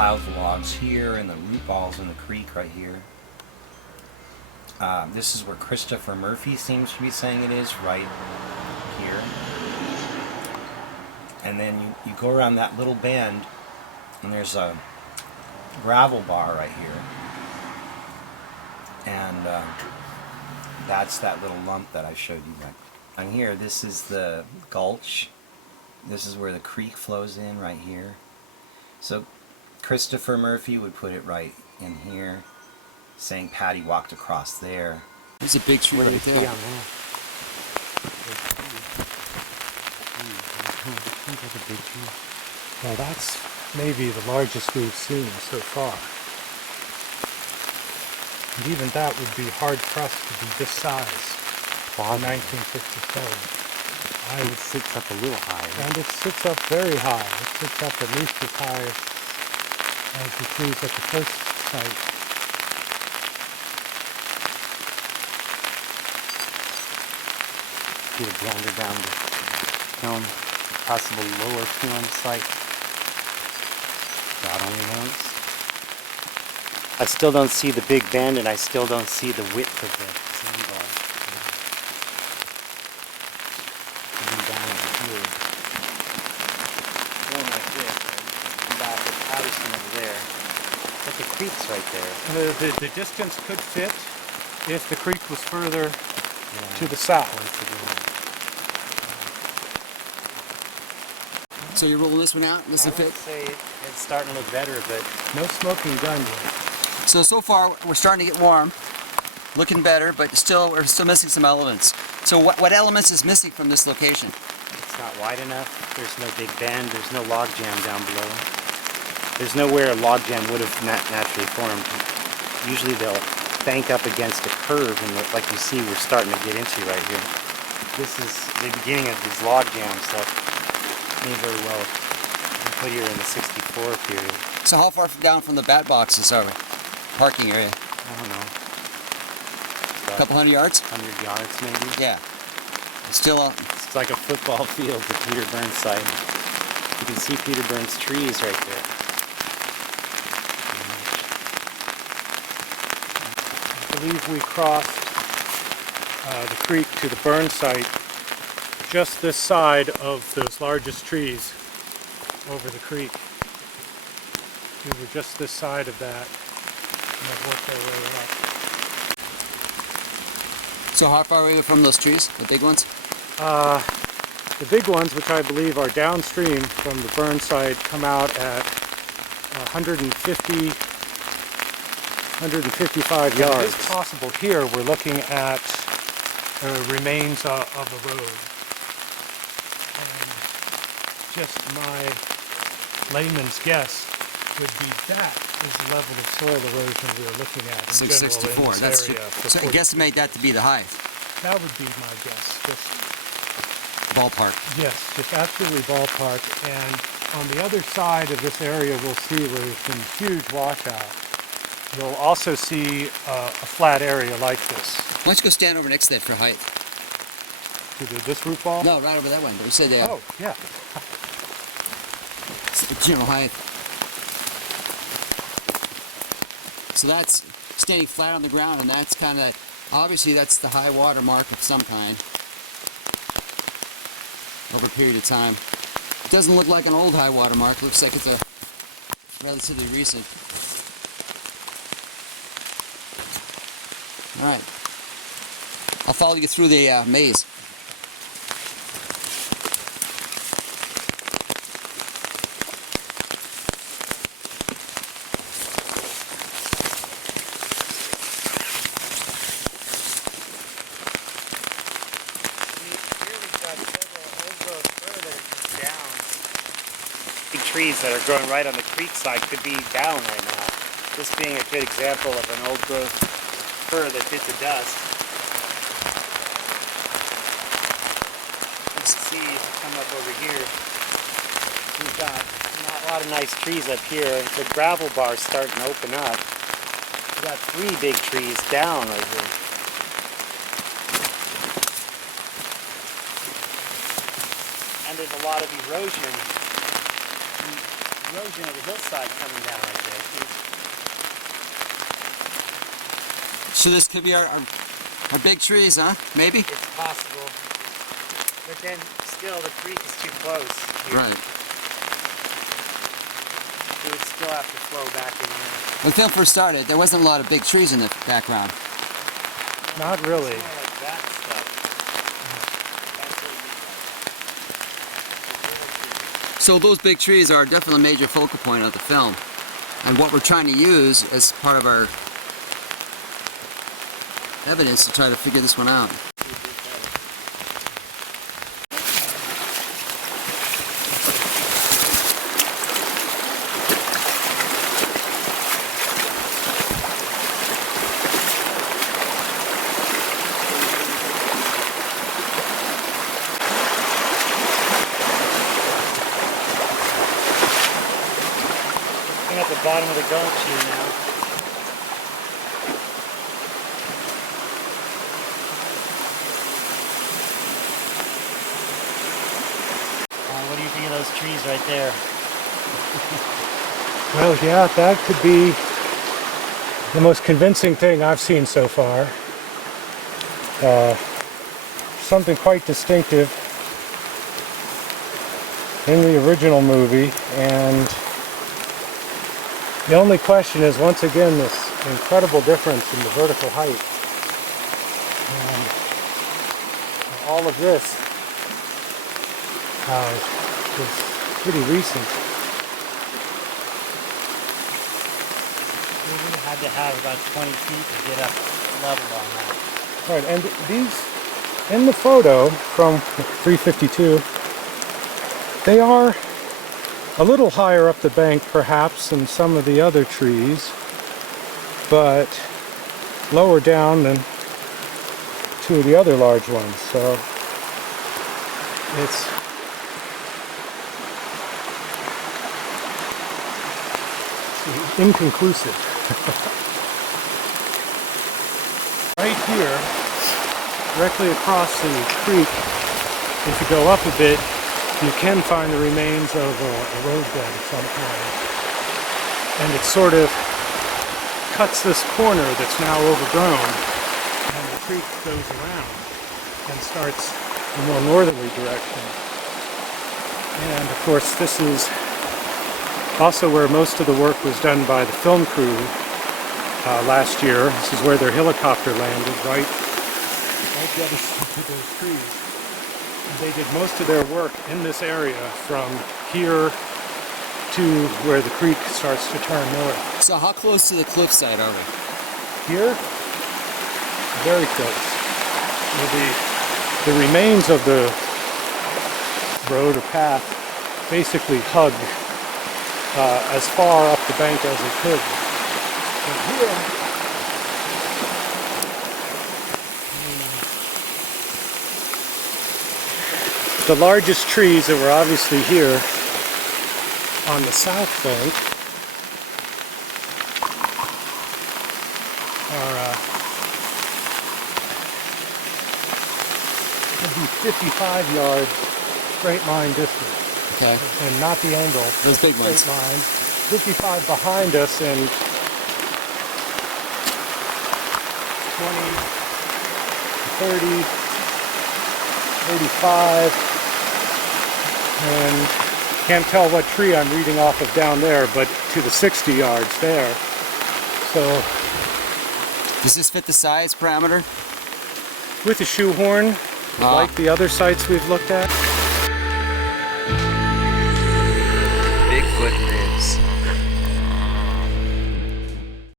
piles of logs here and the root balls in the creek right here. This is where Christopher Murphy seems to be saying it is, right here. And then you go around that little bend and there's a gravel bar right here. And that's that little lump that I showed you. And here, this is the gulch. This is where the creek flows in right here. So Christopher Murphy would put it right in here, saying Patty walked across there. There's a big tree right there. Well, that's maybe the largest we've seen so far. And even that would be hard-pressed to be this size in 1957. It sits up a little higher. And it sits up very high. It sits up at least as high as the trees at the first site. See the blender down the kiln, possible lower kiln site. God only knows. I still don't see the big bend, and I still don't see the width of the sandbar. Even down here. Going like this, come back with Patterson over there. But the creek's right there. The distance could fit if the creek was further to the south. So you're rolling this one out? Does it fit? I would say it's starting to look better, but No smoking gun yet. So far we're starting to get warm, looking better, but we're still missing some elements. So what elements is missing from this location? it's not wide enough. There's no big bend. There's no log jam down below. There's nowhere a log jam would have naturally formed. Usually they'll bank up against a curve, and like you see, we're starting to get into right here. This is the beginning of these log jams that may very well be put here in the '64 period. So how far down from the bat boxes are we? Parking area? I don't know. A couple 100 yards? 100 yards maybe? Yeah. It's still a... It's like a football field, the Peter Burns site. You can see Peter Burns trees right there. I believe we crossed the creek to the burn site just this side of those largest trees over the creek. We were just this side of that, and have worked our way up. So how far away from those trees, the big ones? The big ones, which I believe are downstream from the burn site, come out at 155 yards. It is possible here we're looking at remains of a road. And just my layman's guess would be that is the level of soil erosion we are looking at in 664. general in That's this area. so I guesstimate that to be the height. That would be my guess. Just Ballpark. yes, just absolutely ballpark. And on the other side of this area, we'll see where there's been huge washout. You'll also see a flat area like this. Why don't you go stand over next to that for height? To this root ball? No, right over that one. But we said Oh, yeah. general height. So that's standing flat on the ground, and that's kind of, obviously that's the high water mark of some kind over a period of time. It doesn't look like an old high water mark. Looks like it's a relatively recent. All right. I'll follow you through the maze. Trees that are growing right on the creek side could be down right now. This being a good example of an old growth fir that bit the dust. You can see if you come up over here, we've got a lot of nice trees up here. The gravel bar's starting to open up. We've got 3 big trees down right here. And there's a lot of erosion erosion of the hillside coming down right there, too. So this could be our big trees, huh? Maybe? It's possible. But then, still, the creek is too close here. Right. It would still have to flow back in here. When the film first started, there wasn't a lot of big trees in the background. Not really. It's more like that stuff. So those big trees are definitely a major focal point of the film. And what we're trying to use as part of our evidence to try to figure this one out. I'm at the bottom of the gulch here now. What do you think of those trees right there? Well, yeah, that could be the most convincing thing I've seen so far. Something quite distinctive in the original movie, and the only question is, once again, this incredible difference in the vertical height. And all of this is pretty recent. We would have had to have about 20 feet to get up level on that. Right, and these, in the photo from 352, they are a little higher up the bank perhaps than some of the other trees, but lower down than two of the other large ones, so it's inconclusive. Right here, directly across the creek, if you go up a bit, you can find the remains of a road bed of some kind. And it sort of cuts this corner that's now overgrown, and the creek goes around and starts a more northerly direction. And of course, this is also where most of the work was done by the film crew last year. This is where their helicopter landed, right adjacent to those trees. And they did most of their work in this area from here to where the creek starts to turn north. So how close to the cliffside are we? Here, very close. The remains of the road or path basically hug as far up the bank as it could. But here, the largest trees that were obviously here on the south bank are would be 55 yards straight line distance. Okay. And not the angle. Those big straight ones. line. 55 behind us and 20, 30, 35, and can't tell what tree I'm reading off of down there, but to the 60 yards there. So Does this fit the size parameter? with a shoehorn, Ah. like the other sites we've looked at.